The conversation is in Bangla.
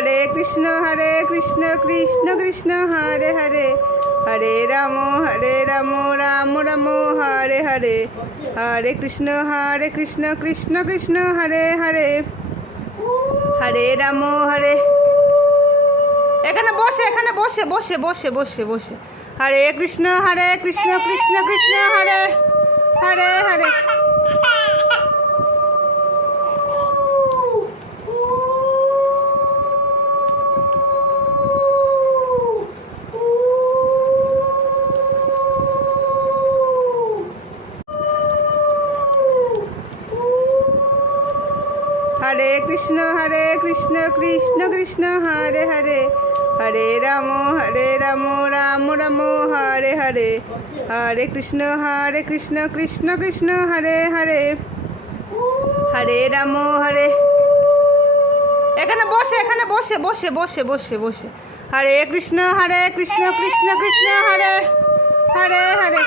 হরে কৃষ্ণ কৃষ্ণ কৃষ্ণ হরে হরে হরে রাম রাম রাম হরে হরে হরে কৃষ্ণ কৃষ্ণ কৃষ্ণ হরে হরে হরে রাম হরে এখানে বসে বসে হরে কৃষ্ণ কৃষ্ণ কৃষ্ণ হরে হরে হরে হরে কৃষ্ণ কৃষ্ণ কৃষ্ণ হরে হরে হরে রাম রাম রাম হরে হরে হরে কৃষ্ণ কৃষ্ণ কৃষ্ণ হরে হরে হরে রাম হরে এখানে বসে হরে কৃষ্ণ কৃষ্ণ কৃষ্ণ হরে হরে হরে